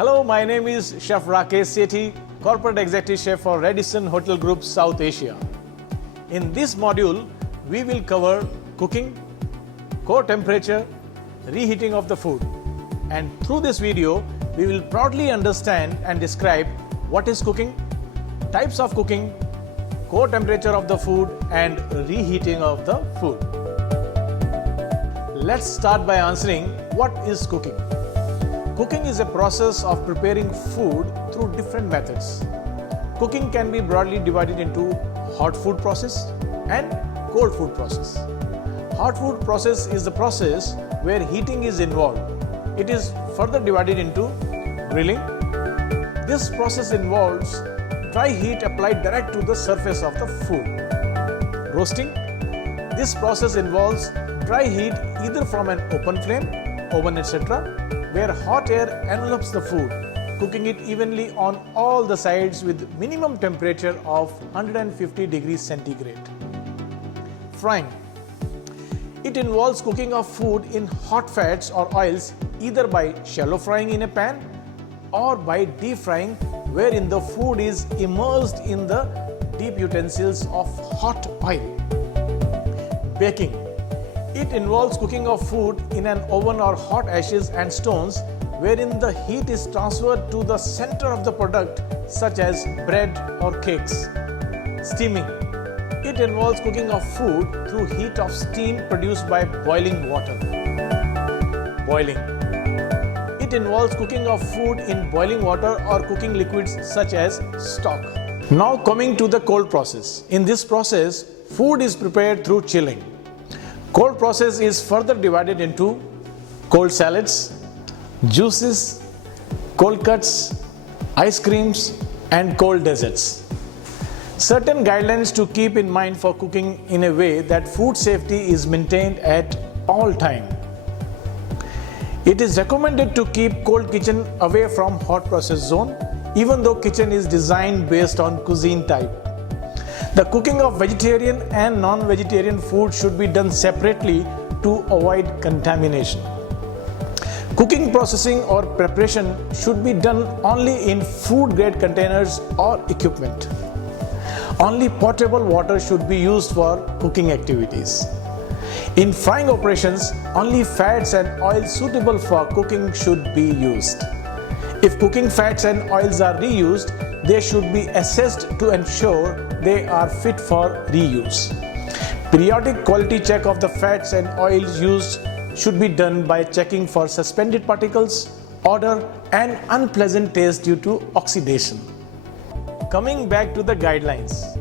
Hello, my name is Chef Rakesh Sethi, Corporate Executive Chef for Radisson Hotel Group South Asia. In this module, we will cover cooking, core temperature, reheating of the food. And through this video, we will broadly understand and describe what is cooking, types of cooking, core temperature of the food, and reheating of the food. Let's start by answering what is cooking. Cooking is a process of preparing food through different methods. Cooking can be broadly divided into hot food process and cold food process. Hot food process is the process where heating is involved. It is further divided into grilling. This process involves dry heat applied direct to the surface of the food. Roasting. This process involves dry heat either from an open flame, oven, etc., where hot air envelops the food, cooking it evenly on all the sides with minimum temperature of 150 degrees centigrade. Frying. It involves cooking of food in hot fats or oils either by shallow frying in a pan or by deep frying, wherein the food is immersed in the deep utensils of hot oil. Baking. It involves cooking of food in an oven or hot ashes and stones, wherein the heat is transferred to the center of the product, such as bread or cakes. Steaming. It involves cooking of food through heat of steam produced by boiling water. Boiling. It involves cooking of food in boiling water or cooking liquids such as stock. Now coming to the cold process. In this process, food is prepared through chilling. Cold process is further divided into cold salads, juices, cold cuts, ice creams, and cold desserts. Certain guidelines to keep in mind for cooking in a way that food safety is maintained at all time. It is recommended to keep cold kitchen away from hot process zone, even though kitchen is designed based on cuisine type. The cooking of vegetarian and non-vegetarian food should be done separately to avoid contamination. Cooking, processing or preparation should be done only in food-grade containers or equipment. Only potable water should be used for cooking activities. In frying operations, only fats and oils suitable for cooking should be used. If cooking fats and oils are reused, they should be assessed to ensure they are fit for reuse. Periodic quality check of the fats and oils used should be done by checking for suspended particles, odor, and unpleasant taste due to oxidation. Coming back to the guidelines.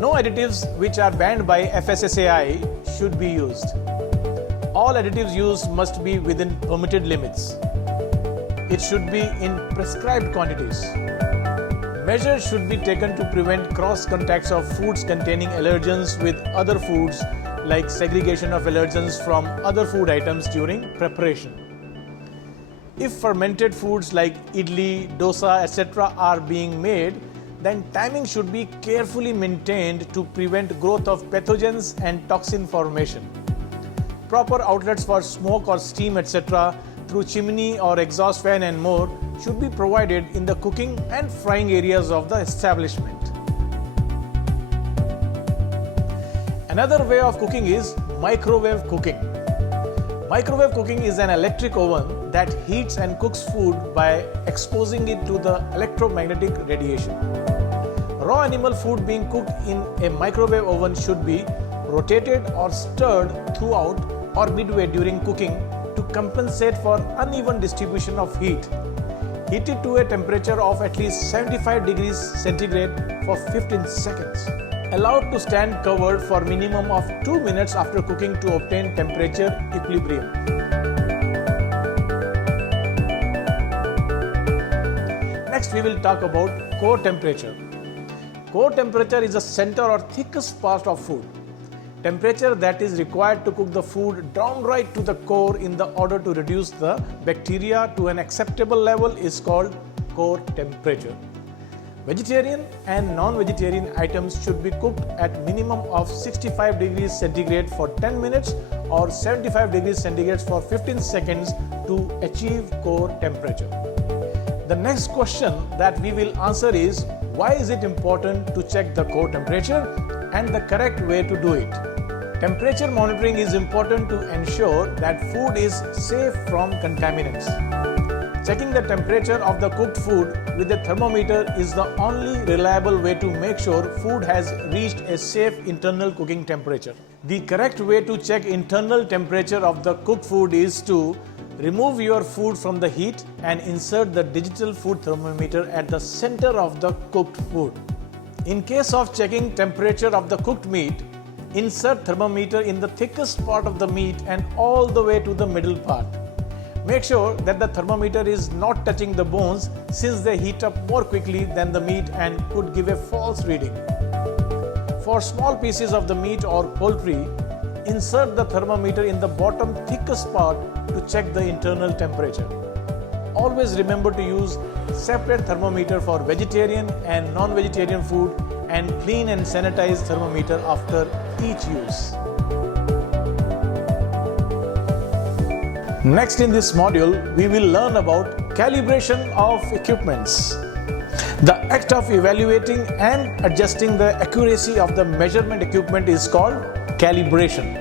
No additives which are banned by FSSAI should be used. All additives used must be within permitted limits. It should be in prescribed quantities. Measures should be taken to prevent cross contacts of foods containing allergens with other foods, like segregation of allergens from other food items during preparation. If fermented foods like idli, dosa, etc. are being made, then timing should be carefully maintained to prevent growth of pathogens and toxin formation. Proper outlets for smoke or steam, etc. through chimney or exhaust fan and more should be provided in the cooking and frying areas of the establishment. Another way of cooking is microwave cooking. Microwave cooking is an electric oven that heats and cooks food by exposing it to the electromagnetic radiation. Raw animal food being cooked in a microwave oven should be rotated or stirred throughout or midway during cooking to compensate for uneven distribution of heat. Heated to a temperature of at least 75 degrees centigrade for 15 seconds. Allowed to stand covered for minimum of 2 minutes after cooking to obtain temperature equilibrium. Next, we will talk about core temperature. Core temperature is the center or thickest part of food. Temperature that is required to cook the food downright to the core in the order to reduce the bacteria to an acceptable level is called core temperature. Vegetarian and non-vegetarian items should be cooked at minimum of 65 degrees centigrade for 10 minutes or 75 degrees centigrade for 15 seconds to achieve core temperature. The next question that we will answer is, why is it important to check the core temperature and the correct way to do it? Temperature monitoring is important to ensure that food is safe from contaminants. Checking the temperature of the cooked food with a thermometer is the only reliable way to make sure food has reached a safe internal cooking temperature. The correct way to check internal temperature of the cooked food is to remove your food from the heat and insert the digital food thermometer at the center of the cooked food. In case of checking temperature of the cooked meat, insert thermometer in the thickest part of the meat and all the way to the middle part. Make sure that the thermometer is not touching the bones, since they heat up more quickly than the meat and could give a false reading. For small pieces of the meat or poultry, insert the thermometer in the bottom thickest part to check the internal temperature. Always remember to use separate thermometer for vegetarian and non-vegetarian food, and clean and sanitize thermometer after each use. Next in this module, we will learn about calibration of equipments. The act of evaluating and adjusting the accuracy of the measurement equipment is called calibration.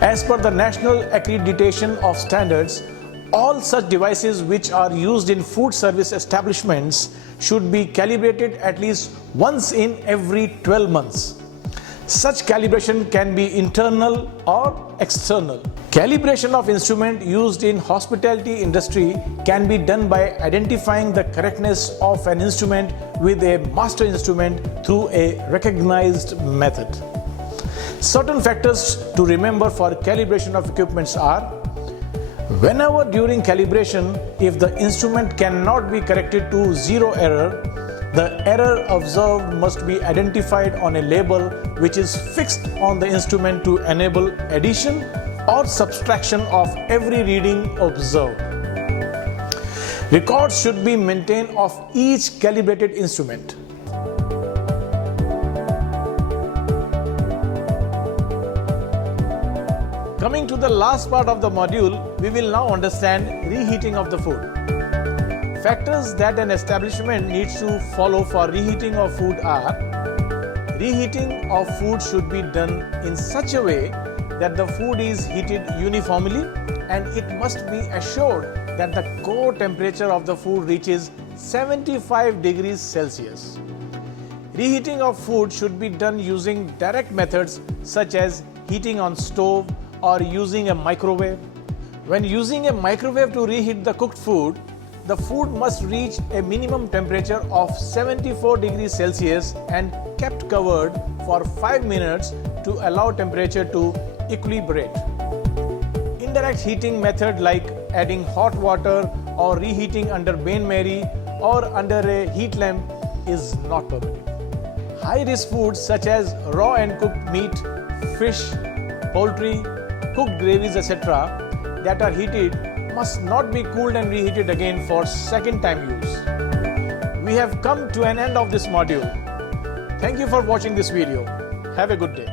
As per the National Accreditation of Standards, all such devices which are used in food service establishments should be calibrated at least once in every 12 months. Such calibration can be internal or external. Calibration of instrument used in hospitality industry can be done by identifying the correctness of an instrument with a master instrument through a recognized method. Certain factors to remember for calibration of equipments are: whenever during calibration, if the instrument cannot be corrected to zero error, the error observed must be identified on a label which is fixed on the instrument to enable addition or subtraction of every reading observed. Records should be maintained of each calibrated instrument. Coming to the last part of the module, we will now understand reheating of the food. Factors that an establishment needs to follow for reheating of food are: reheating of food should be done in such a way that the food is heated uniformly, and it must be assured that the core temperature of the food reaches 75 degrees Celsius. Reheating of food should be done using direct methods such as heating on stove or using a microwave. When using a microwave to reheat the cooked food, the food must reach a minimum temperature of 74 degrees Celsius and kept covered for 5 minutes to allow temperature to equilibrate. Indirect heating method like adding hot water or reheating under bain-marie or under a heat lamp is not permitted. High-risk foods such as raw and cooked meat, fish, poultry, cooked gravies, etc. that are heated must not be cooled and reheated again for second time use. We have come to an end of this module. Thank you for watching this video. Have a good day.